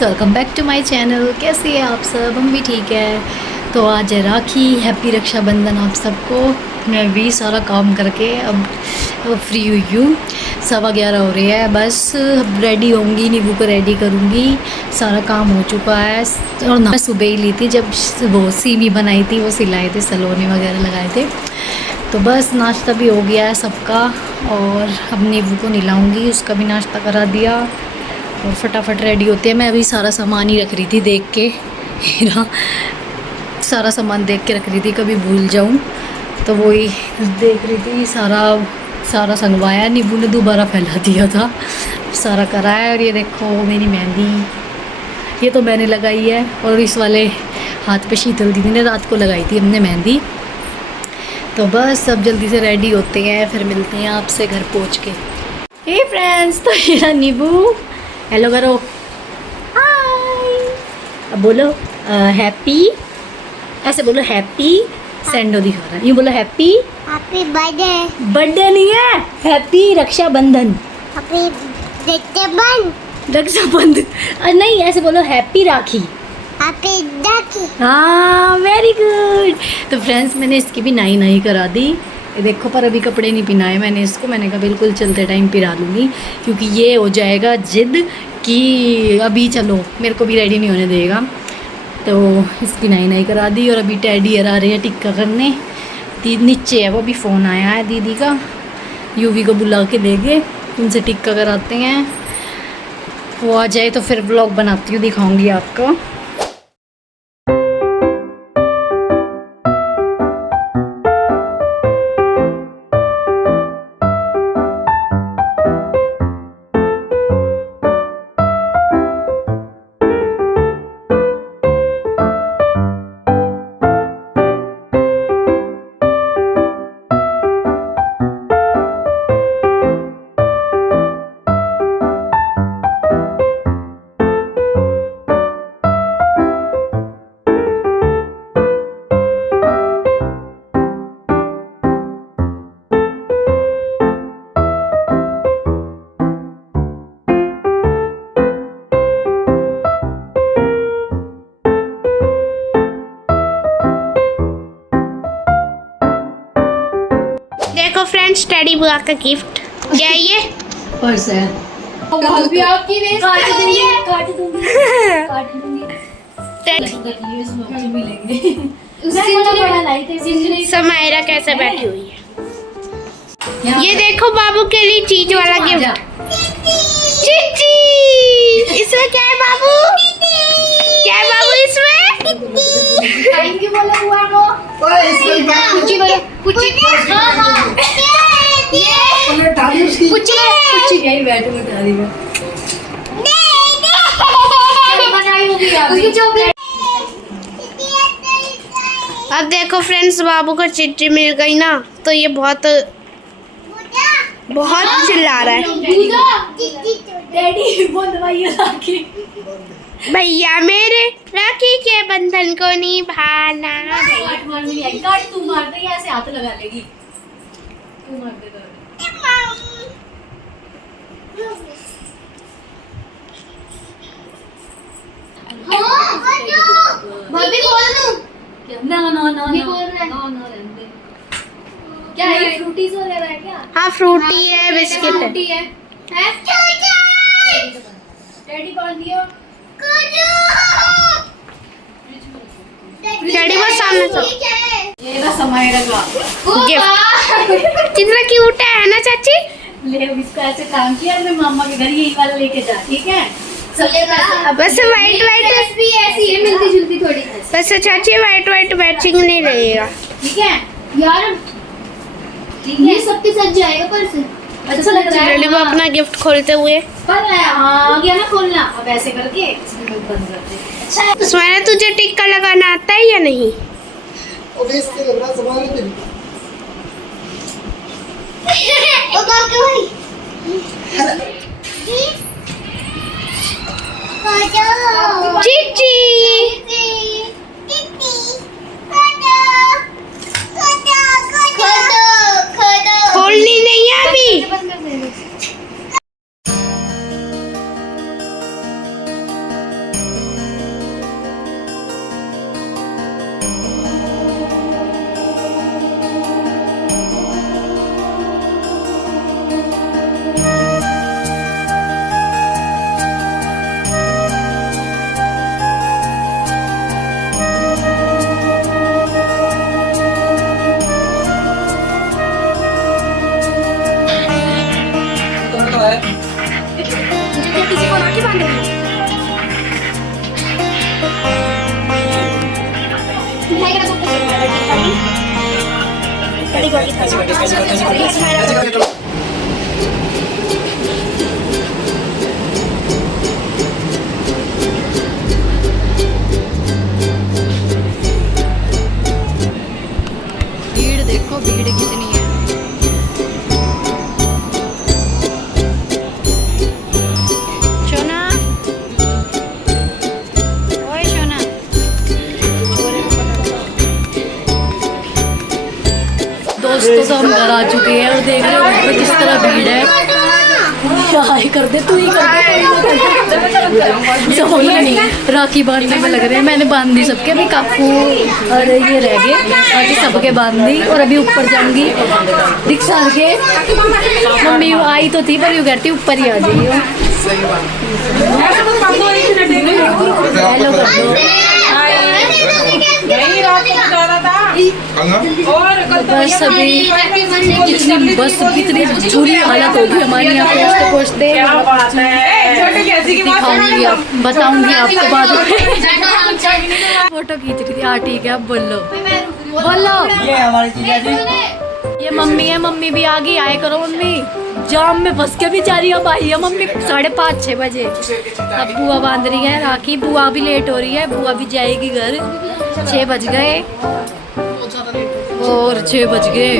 Friends, welcome back to my channel. कैसे हैं आप सब? हम भी ठीक है। तो आज है राखी, हैप्पी रक्षाबंधन आप सबको। मैं भी सारा काम करके अब फ्री हुई हूँ। 11:15 हो रही है, बस रेडी होंगी, नींबू को रेडी करूँगी। सारा काम हो चुका है और मैं सुबह ही ली थी जब वो सीमी बनाई थी, वो सिलाए थे, सलोने वगैरह लगाए थे। तो बस नाश्ता भी हो गया है सबका और अब नींबू को नहलाऊँगी, उसका भी नाश्ता करा दिया और फटाफट रेडी होते हैं। मैं अभी सारा सामान ही रख रही थी देख के, हीरा सारा सामान देख के रख रही थी, कभी भूल जाऊं। तो वही देख रही थी, सारा संगवाया, नींबू ने दोबारा फैला दिया था, सारा करा है। और ये देखो मेरी मेहंदी, ये तो मैंने लगाई है और इस वाले हाथ पे शीतल दीदी ने रात को लगाई थी हमने मेहंदी। तो बस अब जल्दी से रेडी होते हैं, फिर मिलते हैं आपसे घर पहुँच के। हे फ्रेंड्स, तो ये नींबू हेलो करो, हाय। अब बोलो हैप्पी, ऐसे बोलो हैप्पी। सैंडो दिखा रहा है, ये बोलो हैप्पी बर्थडे। बर्थडे नहीं है, हैप्पी रक्षाबंधन। हैप्पी रक्षाबंधन नहीं, ऐसे बोलो हैप्पी राखी। राखी। हाँ, वेरी गुड। तो फ्रेंड्स, मैंने इसकी भी नाई करा दी, ये देखो, पर अभी कपड़े नहीं पहनाए मैंने इसको। मैंने कहा बिल्कुल चलते टाइम पिरा लूँगी, क्योंकि ये हो जाएगा जिद कि अभी चलो, मेरे को भी रेडी नहीं होने देगा। तो इसकी नाई करा दी और अभी टैडी आ रहे हैं टिक्का करने। नीचे है वो, भी फ़ोन आया है दीदी का, यूवी को बुला के देंगे, उनसे टिक्का कराते हैं। वो आ जाए तो फिर ब्लॉग बनाती हूँ, दिखाऊँगी आपको। देखो फ्रेंड्स, टेडी बुआ का गिफ्ट क्या है? ये पर्स है। भी आपकी वेस्ट काट दूंगी। समायरा कैसे बैठी हुई है। ये देखो बाबू के लिए चीज वाला गिफ्ट। चिट्ठी। इसमें क्या है बाबू? क्या है बाबू इसमें? थैंक यू बोलो बुआ को। कुछ बोलो, कुछ। हां हां, ये कुछ यही बैठो में डाली है। बनाई होगी उसकी चॉकलेट। अब देखो फ्रेंड्स, बाबू को चिट्ठी मिल गई ना, तो ये बहुत चिल्ला रहा है। डैडी वो दवाई राखी। भैया मेरे राखी के बंधन को निभाना। काट मार नहीं आई, काट तू मार दे, ऐसे हाथ लगा लेगी, तू मार दे। भाभी खोल दूं? क्या है? फ्रूटीज वगैरह है क्या? हाँ, फ्रूटी है, बिस्किट है। डैडी कौन दियो? डैडी वो सामने से ये ना समय लगा गिफ्ट। कितना क्यूट है ना चाची? ले इसको ऐसे काम किया, अपने मामा के घर यही वाला लेके जा, ठीक है? बस वाइट भी ऐसी है, मिलती जुलती थोड़ी। बस चाची वाइट मैचिंग नहीं लगेगा, ठीक है यार ये सबके साथ जाएगा पर्स। अच्छा लग रहा है। डैडी वो अपना गिफ्ट खोलते हुए। हाँ, गया ना खोलना। अब ऐसे करके इसमें बंद करते हैं। अच्छा है। सुनैरा, तुझे टिक्का लगाना आता है या नहीं? चीची खोलनी नहीं है अभी। भीड़ देखो, भीड़ कितनी है। सोना, ओए सोना, दोस्तों तो हम घर आ चुके हैं और देख रहे हो घर पे किस तरह भीड़ है। हाय कर दे, तू ही कर दे। समझ नहीं, राखी बांधने में लग रहे हैं। मैंने बांध दी सबके, अभी काकू और ये रह गए, बाकी सबके बांध दी और अभी ऊपर जाऊंगी दिखा के। मम्मी आई तो थी पर यूँ कहती ऊपर ही आ जाइए। हेलो कर दो। बस अभी कितनी बस कितनी बुरी हालत होगी हमारी यहाँ पहुँचते पहुँचते। दिखाऊंगी, आप बताऊंगी आपको बाद में। फोटो खींच रही थी। हाँ ठीक है, अब बोलो बोलो। ये हमारी चीज़ है। ये मम्मी है, मम्मी भी आ गई। आए करो मम्मी, जाम में फंस के भी जा रही है। अब आई है मम्मी 5:30-6 बजे। अब बुआ बांध रही है राखी। बुआ भी लेट हो रही है, बुआ भी जाएगी घर। 6 बज गए और 6 बज गए।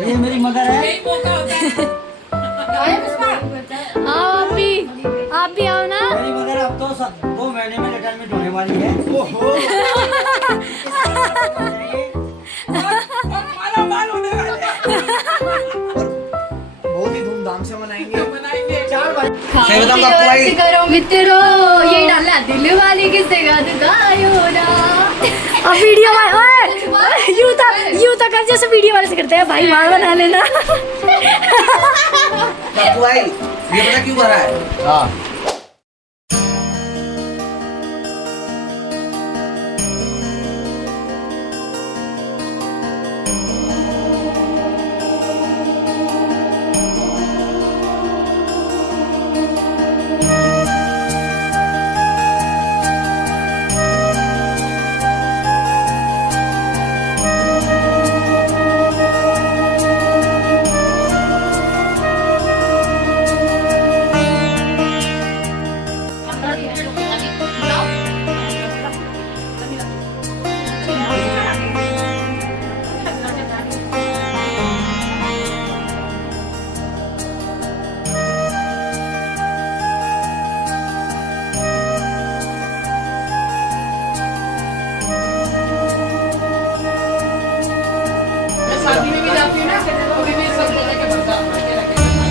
ये मेरी मदर है। आप भी आओ ना। मेरी मदर अब 2 महीने में रिटायरमेंट होने वाली है। ओहो। बहुत ही धूमधाम से मनाएंगे। 4 मित्रों, ये डाला दिल वाली किसे गा गायो ना। अब वीडियो यूं तक जैसे वीडियो वाले से करते हैं भाई, वहाँ बना लेना। भाई ये पता क्यों कर रहा है? हाँ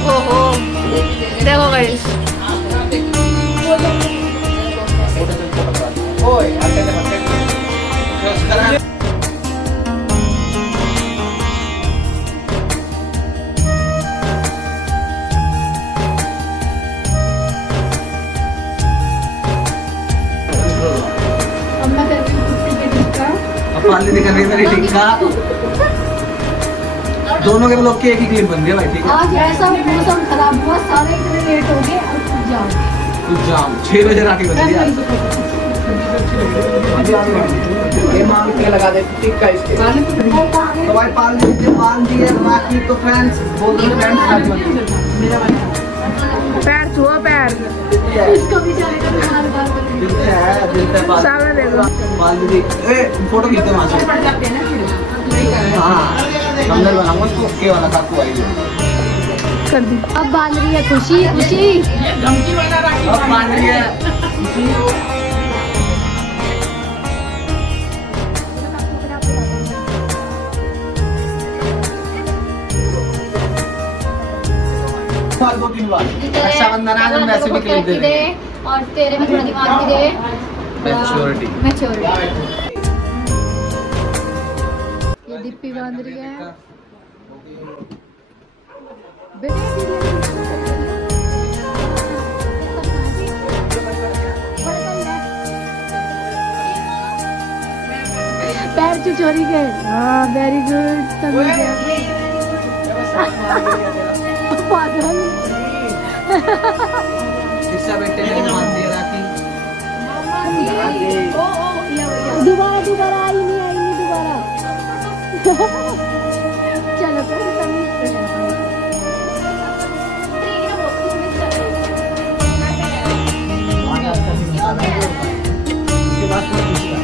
ओहो देखो गाइस, दोनों के ब्लॉग की एक ही क्लिप बन गई भाई। ठीक है, आज ऐसा मौसम खराब हुआ, सारे इतने लेट हो गए। कुछ जाम 6 बजे राखी बज गई। ये मांग के लगा दे टिक्का इसके। तो भाई पाल दिए राखी। तो फ्रेंड्स बोल दो फ्रेंड्स, पैर छुओ, पैर इसको भी चलेगा तो बार बार दिल से है, दिल से पाल सामने देखो। पाल दी। ए फोटो खींचते वहां से। हाँ अंदर बनाऊंगा इसको। ओके वाला काकू आई कर दी। अब बांध रही है खुशी खुशी। अब मान रही है। साल 2-3 बार रक्षाबंधन आज हम वैसे भी क्लिप दे देंगे। और तेरे में थोड़ा दिमाग भी दे। मैच्योरिटी। ये डिप्पी बांध रही है। पैर चोरी गए। हाँ वेरी गुड, समझ गया। पागल। बेटे ने मान दिया राखी। दोबारा आई नहीं दोबारा। चलो इसके बाद तो दूसरा।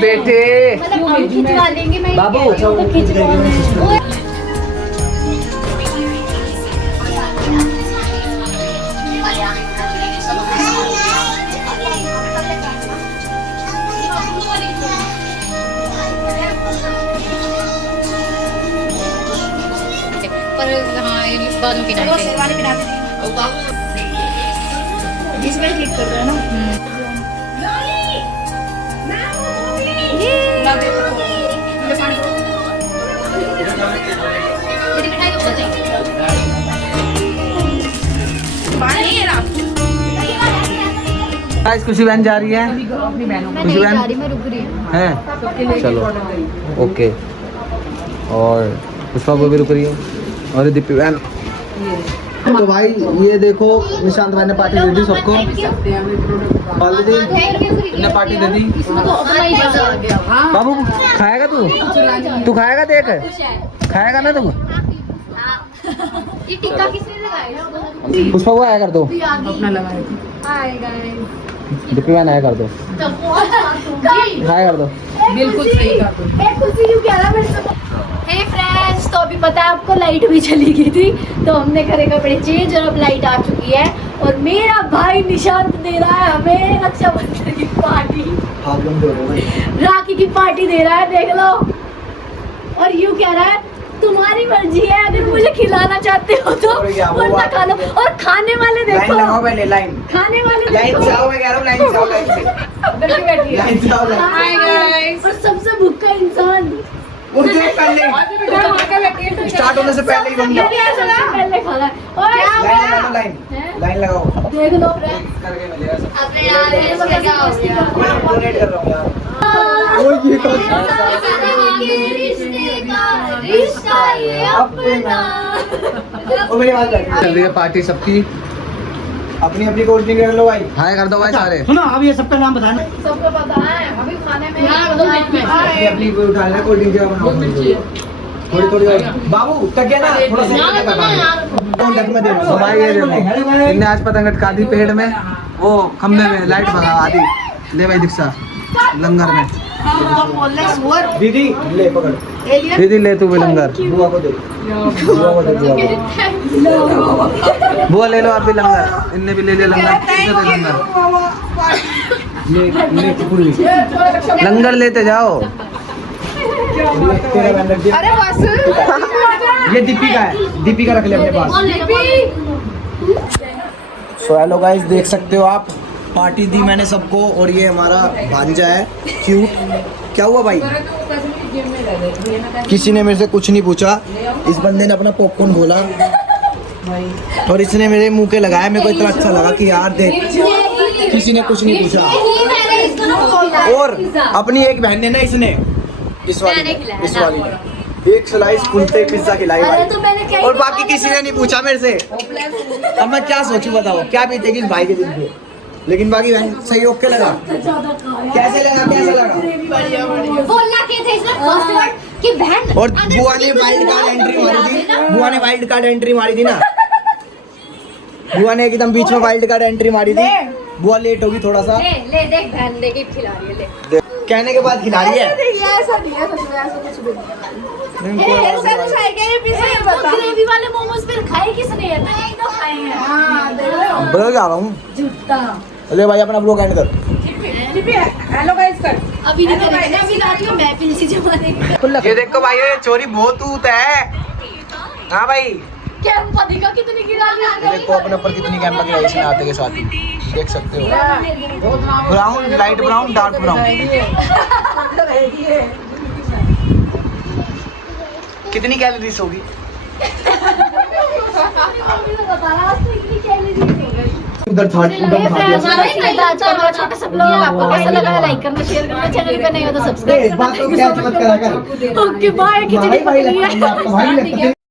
बेटे मतलब हम खिंचवा लेंगे। मैं बाबू पर हाँ ये बालों की नाइट इसमें क्लिक कर रहा है ना। गाइस खुशी बहन जा रही है। खुशी बहन मैं रुक रही हूँ। है चलो ओके। और पुष्पा वो भी रुक रही है और दीपी बहन। तो भाई ये देखो निशांत भाई ने पार्टी दे दी सबको। ने पार्टी दे दी। बाबू खाएगा तू खाएगा देख खाएगा ना तू। ये टिक्का किसने लगाया? पुष्पा वो आया कर दो अपना लगाया। Hi guys. दीपी बहन आया कर दो खाया कर दो। बिल्कुल सही कर दो। एक खुशी क्यों कह रहा मेरे से? हे फ्रेंड्स, तो अभी पता है आपको लाइट भी चली गई थी तो हमने करे कपड़े चेंज और अब लाइट आ चुकी है और मेरा भाई निशांत दे रहा है हमें रक्षाबंधन की पार्टी, राखी की पार्टी दे रहा है देख लो। और यूं कह रहा है तुम्हारी मर्जी है अगर मुझे खिलाना चाहते हो तो वरना खा लो। और खाने वाले देखो खाने वाले हाय गाइस। और सबसे भूखा इंसान स्टार्ट होने से पहले ही बन गया। पहले खा रहा है। लाइन लगाओ देख लो करके मिलेगा सब। अपने यार ये क्या हो गया? मैं डोनेट कर रहा हूँ यार। ओ ये रिश्ता ये अपना। ओ मेरी आवाज चल रही है पार्टी सबकी। अपनी अपनी कोल्ड ड्रिंक कर लो भाई। हाय कर दो भाई सारे। सुनो अब ये सबका नाम बताना। सबको पता है अभी खाने में अपनी अपनी वो उठा लेना कोल्ड ड्रिंक थोड़ी थोड़ी और। बाबू तक गया ना थोड़ा सा। तो भाई ये देखो इनने आज पतंग लटका दी पेड़ में वो खंबे में लाइट भगा आदि। ले भाई दीक्षा लंगर में। दीदी ले पकड़। दीदी ले तू भी लंगर। बुआ को दे बुआ को दे बुआ ले लो आप भी लंगर। इनने भी ले लिया लंगर। इसे दे लंगर ले पूरी लंगर लेते जाओ। अरे बस ये दीपिका है दीपिका रख ले अपने पास। सो हेलो गाइस देख सकते हो आप पार्टी दी मैंने सबको और ये हमारा भांजा है क्यूट। क्या हुआ भाई? किसी ने मेरे से कुछ नहीं पूछा। इस बंदे ने अपना पॉपकॉर्न खोला और इसने मेरे मुंह के लगाया। मेरे को इतना अच्छा लगा कि यार देख किसी ने कुछ नहीं पूछा। और अपनी एक बहन ने ना इसने इस वाली ने एक स्लाइस कुलते पिज्जा खिलाई भाई और बाकी किसी ने नहीं पूछा मेरे से। अब मैं क्या सोचूं बताओ क्या बीतेगी इस भाई के दिन पे। लेकिन बाकी बहन सही ओके लगा। कैसे लगा बोलना क्या था इसमें फर्स्ट वर्ड कि बहन। और बुआ ने वाइल्ड कार्ड एंट्री मारी थी। बुआ ने वाइल्ड कार्ड एंट्री मारी थी ना। बुआ ने एकदम बीच में वाइल्ड कार्ड एंट्री मारी थी। बुआ लेट होगी थोड़ा सा। ले देख बहन देख खिला रही है ले। कहने के बाद खिला रही है। ऐसा नहीं है सच में ऐसा कुछ भी नहीं है। सच है क्या ये पिज्जा बता। ग्रेवी वाले मोमोज फिर खाए किसने? ये तो एक दो खाए हैं। हां देख लो बदल जा रहा हूं झूठा। अरे भाई अपना ब्लॉग एंड कर। हेलो गाइस कर अभी नहीं करेंगे अभी रात को मैं पिलसी जमाने ये देखो भाई ये चोरी बहुत ऊत है। हां भाई कैंपा दिखा कितनी गिरा ये देखो अपने ऊपर कितनी कैंपा गिराई इसने आते के साथ ही देख सकते हो। Brown light brown dark brown. कितनी कैलोरीज होगी? उधर था आज का हमारा छोटा सा ब्लॉग आपको कैसा लगा लाइक करना शेयर करना चैनल पे नहीं हो तो सब्सक्राइब बात तो क्या मत करा कर करना ओके बाय भाई भाई लगता है आपको भाई लगता है